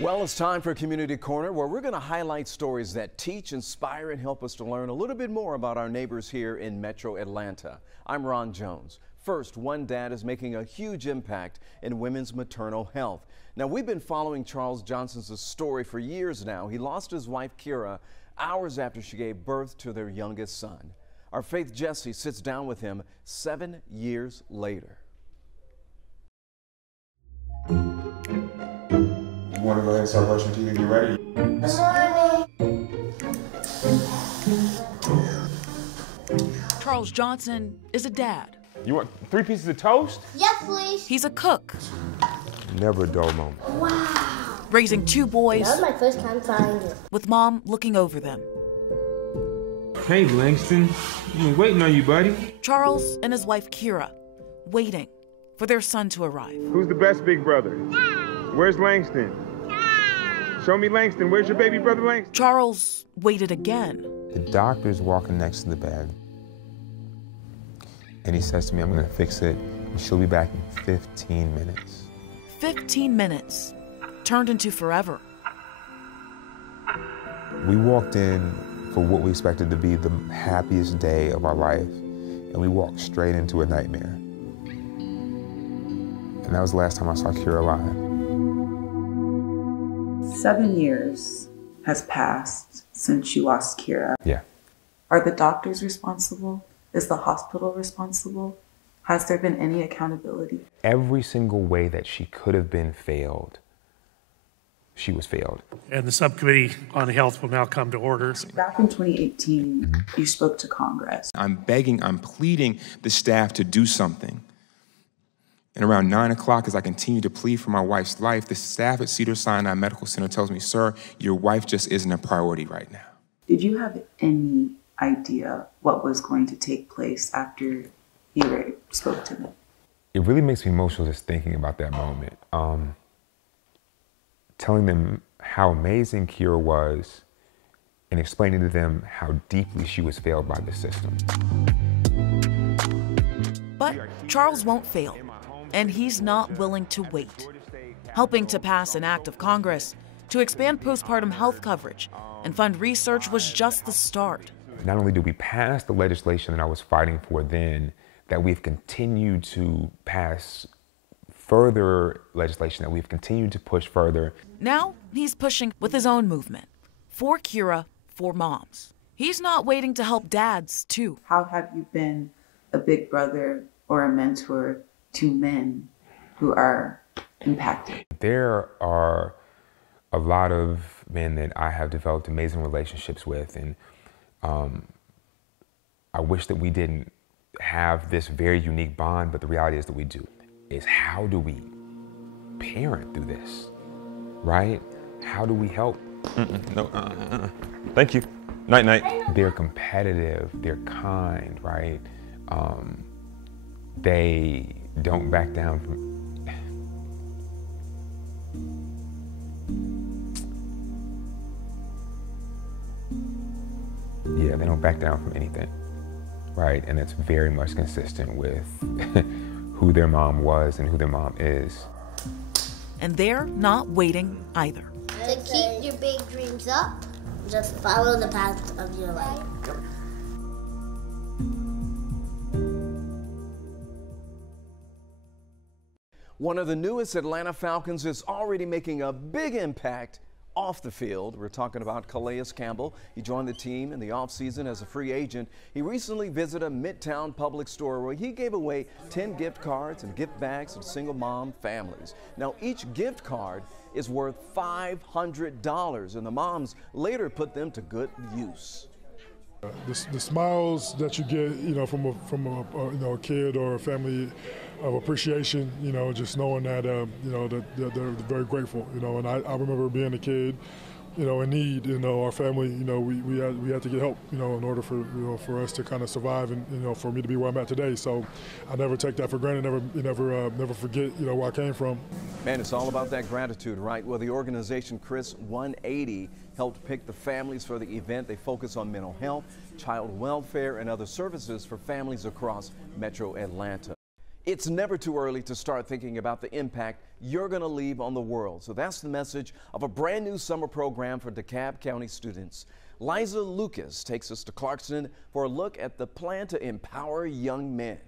Well, it's time for Community Corner, where we're going to highlight stories that teach, inspire, and help us to learn a little bit more about our neighbors here in Metro Atlanta. I'm Ron Jones. First, one dad is making a huge impact in women's maternal health. Now, we've been following Charles Johnson's story for years now. He lost his wife, Kira, hours after she gave birth to their youngest son. Our Faith Jesse sits down with him 7 years later. You want to go ahead and start brushing your teeth and get ready? Good morning. Charles Johnson is a dad. You want 3 pieces of toast? Yes, please. He's a cook. Never a dull moment. Wow. Raising 2 boys. That was my first time trying it. With mom looking over them. Hey, Langston. I've been waiting on you, buddy. Charles and his wife, Kira, waiting for their son to arrive. Who's the best big brother? Where's Langston? Show me Langston. Where's your baby brother, Langston? Charles waited again. The doctor's walking next to the bed, and he says to me, I'm going to fix it, and she'll be back in 15 minutes. 15 minutes turned into forever. We walked in for what we expected to be the happiest day of our life, and we walked straight into a nightmare. And that was the last time I saw Kira alive. 7 years has passed since you lost Kira. Yeah. Are the doctors responsible? Is the hospital responsible? Has there been any accountability? Every single way that she could have been failed, she was failed. And the subcommittee on health will now come to order. Back in 2018, you spoke to Congress. I'm begging, I'm pleading the staff to do something. And around 9 o'clock, as I continue to plead for my wife's life, the staff at Cedars-Sinai Medical Center tells me, sir, your wife just isn't a priority right now. Did you have any idea what was going to take place after you spoke to them? It really makes me emotional just thinking about that moment. Telling them how amazing Kira was and explaining to them how deeply she was failed by the system. But Charles won't fail, and he's not willing to wait. Helping to pass an act of Congress to expand postpartum health coverage and fund research was just the start. Not only did we pass the legislation that I was fighting for then, that we've continued to pass further legislation, that we've continued to push further. Now he's pushing with his own movement. For Kira, for moms. He's not waiting to help dads, too. How have you been a big brother or a mentor to men who are impacted? There are a lot of men that I have developed amazing relationships with, and I wish that we didn't have this very unique bond, but the reality is that we do. Is how do we parent through this, right? How do we help? No, Thank you. Night, night. They're competitive, they're kind, right? They don't back down from... Yeah, they don't back down from anything, right? And it's very much consistent with who their mom was and who their mom is. And they're not waiting either. To keep your big dreams up, just follow the path of your life. One of the newest Atlanta Falcons is already making a big impact off the field. We're talking about Calais Campbell. He joined the team in the offseason as a free agent. He recently visited a Midtown public store where he gave away 10 gift cards and gift bags to single mom families. Now, each gift card is worth $500, and the moms later put them to good use. The smiles that you get, from a kid or a family of appreciation, just knowing that, that they're very grateful, and I remember being a kid, in need, our family, we had to get help, in order for us to kind of survive and, for me to be where I'm at today. So I never take that for granted, never forget, where I came from. Man, it's all about that gratitude, right? Well, the organization Chris 180 helped pick the families for the event. They focus on mental health, child welfare, and other services for families across Metro Atlanta. It's never too early to start thinking about the impact you're going to leave on the world. So that's the message of a brand new summer program for DeKalb County students. Liza Lucas takes us to Clarkston for a look at the plan to empower young men.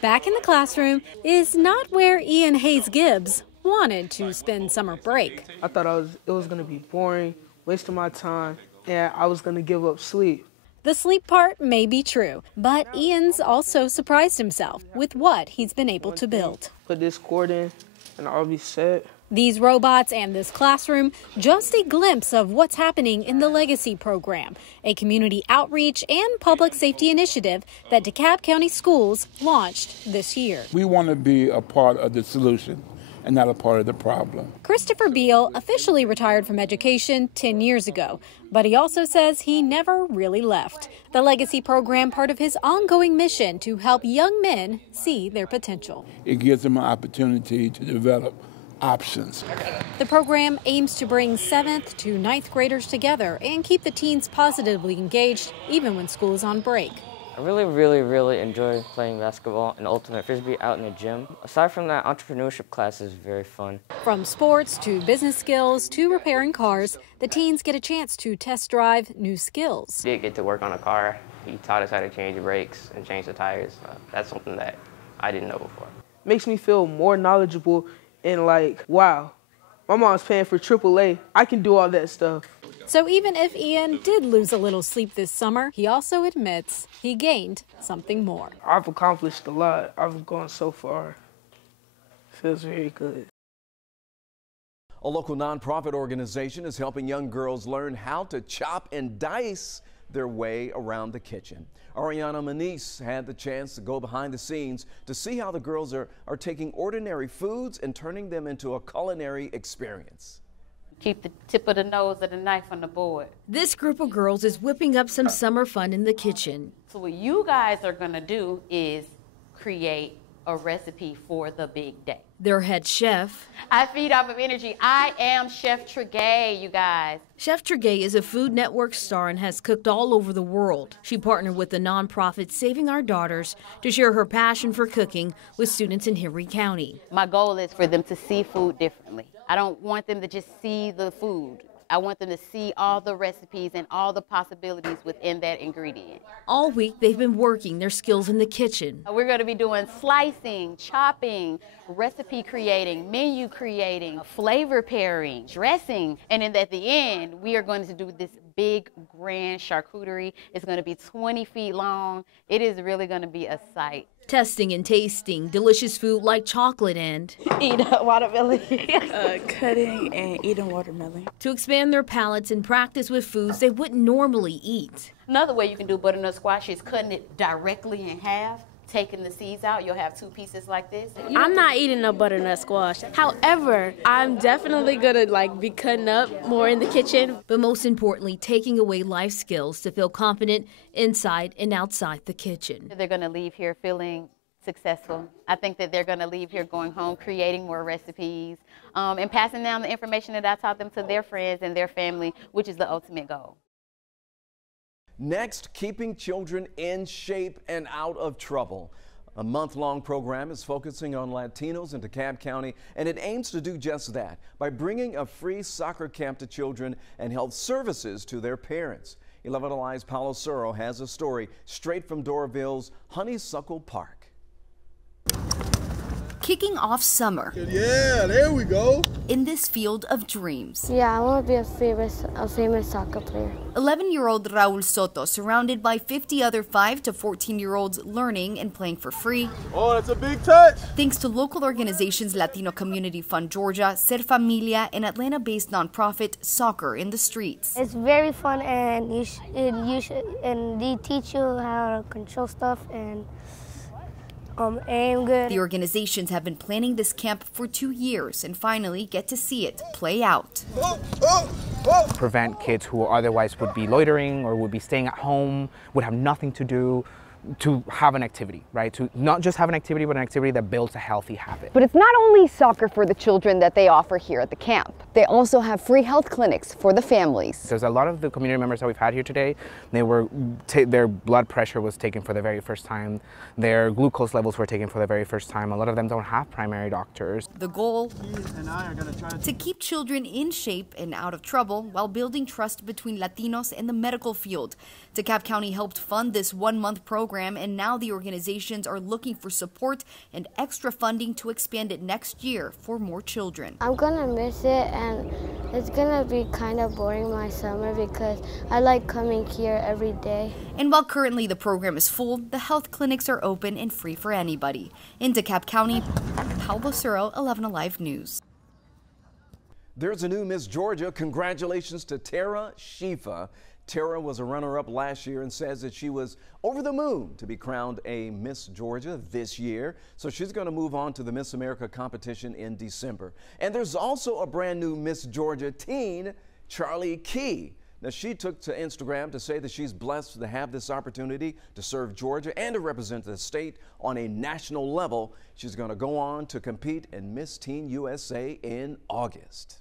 Back in the classroom is not where Ian Hayes Gibbs wanted to spend summer break. I thought it was going to be boring, wasting my time, and I was going to give up sleep. The sleep part may be true, but Ian's also surprised himself with what he's been able to build. Put this cord in and I'll be set. These robots and this classroom, just a glimpse of what's happening in the Legacy program, a community outreach and public safety initiative that DeKalb County Schools launched this year. We want to be a part of the solution and not a part of the problem. Christopher Beal officially retired from education 10 years ago, but he also says he never really left. The Legacy program, part of his ongoing mission to help young men see their potential. It gives them an opportunity to develop options. The program aims to bring 7th to 9th graders together and keep the teens positively engaged even when school is on break. I really enjoy playing basketball and ultimate frisbee out in the gym. Aside from that, entrepreneurship class is very fun. From sports to business skills to repairing cars, the teens get a chance to test drive new skills. We did get to work on a car. He taught us how to change the brakes and change the tires. That's something that I didn't know before. Makes me feel more knowledgeable and like, wow, my mom's paying for AAA. I can do all that stuff. So even if Ian did lose a little sleep this summer, he also admits he gained something more. I've accomplished a lot. I've gone so far. Feels very good. A local nonprofit organization is helping young girls learn how to chop and dice their way around the kitchen. Ariana Maniz had the chance to go behind the scenes to see how the girls are taking ordinary foods and turning them into a culinary experience. Keep the tip of the nose of the knife on the board. This group of girls is whipping up some summer fun in the kitchen. So what you guys are going to do is create a recipe for the big day. Their head chef. I feed off of energy. I am Chef Tregay, you guys. Chef Tregay is a Food Network star and has cooked all over the world. She partnered with the nonprofit Saving Our Daughters to share her passion for cooking with students in Henry County. My goal is for them to see food differently. I don't want them to just see the food. I want them to see all the recipes and all the possibilities within that ingredient. All week, they've been working their skills in the kitchen. We're going to be doing slicing, chopping, recipe creating, menu creating, flavor pairing, dressing, and then at the end, we are going to do this big, grand charcuterie. It's going to be 20 feet long. It is really going to be a sight. Testing and tasting delicious food like chocolate and eat watermelon. Cutting and eating watermelon. To expand their palates and practice with foods they wouldn't normally eat. Another way you can do butternut squash is cutting it directly in half. Taking the seeds out, you'll have 2 pieces like this. I'm not eating no butternut squash. However, I'm definitely gonna be cutting up more in the kitchen. But most importantly, taking away life skills to feel confident inside and outside the kitchen. They're gonna leave here feeling successful. I think that they're gonna leave here going home, creating more recipes, and passing down the information that I taught them to their friends and their family, which is the ultimate goal. Next, keeping children in shape and out of trouble. A month-long program is focusing on Latinos in DeKalb County, and it aims to do just that by bringing a free soccer camp to children and health services to their parents. 11 Alive's Paulo Suro has a story straight from Doraville's Honeysuckle Park. Kicking off summer. Yeah, there we go. In this field of dreams. Yeah, I want to be a famous soccer player. 11-year-old Raul Soto, surrounded by 50 other 5 to 14-year-olds learning and playing for free. Oh, that's a big touch. Thanks to local organizations Latino Community Fund Georgia, Ser Familia, and Atlanta-based nonprofit Soccer in the Streets. It's very fun, and they teach you how to control stuff and aim good. The organizations have been planning this camp for 2 years and finally get to see it play out. Prevent kids who otherwise would be loitering or would be staying at home, would have nothing to do, to have an activity, right? To not just have an activity, but an activity that builds a healthy habit. But it's not only soccer for the children that they offer here at the camp. They also have free health clinics for the families. There's a lot of the community members that we've had here today, their blood pressure was taken for the very first time. Their glucose levels were taken for the very first time. A lot of them don't have primary doctors. The goal? To keep children in shape and out of trouble while building trust between Latinos and the medical field. DeKalb County helped fund this one-month program, and now the organizations are looking for support and extra funding to expand it next year for more children. I'm gonna miss it, and it's gonna be kind of boring my summer because I like coming here every day. And while currently the program is full, the health clinics are open and free for anybody. In DeKalb County, Paolo Suro, 11 Alive News. There's a new Miss Georgia. Congratulations to Tara Shifa. Tara was a runner-up last year and says that she was over the moon to be crowned a Miss Georgia this year. So she's going to move on to the Miss America competition in December. And there's also a brand new Miss Georgia teen, Charlie Key. Now, she took to Instagram to say that she's blessed to have this opportunity to serve Georgia and to represent the state on a national level. She's going to go on to compete in Miss Teen USA in August.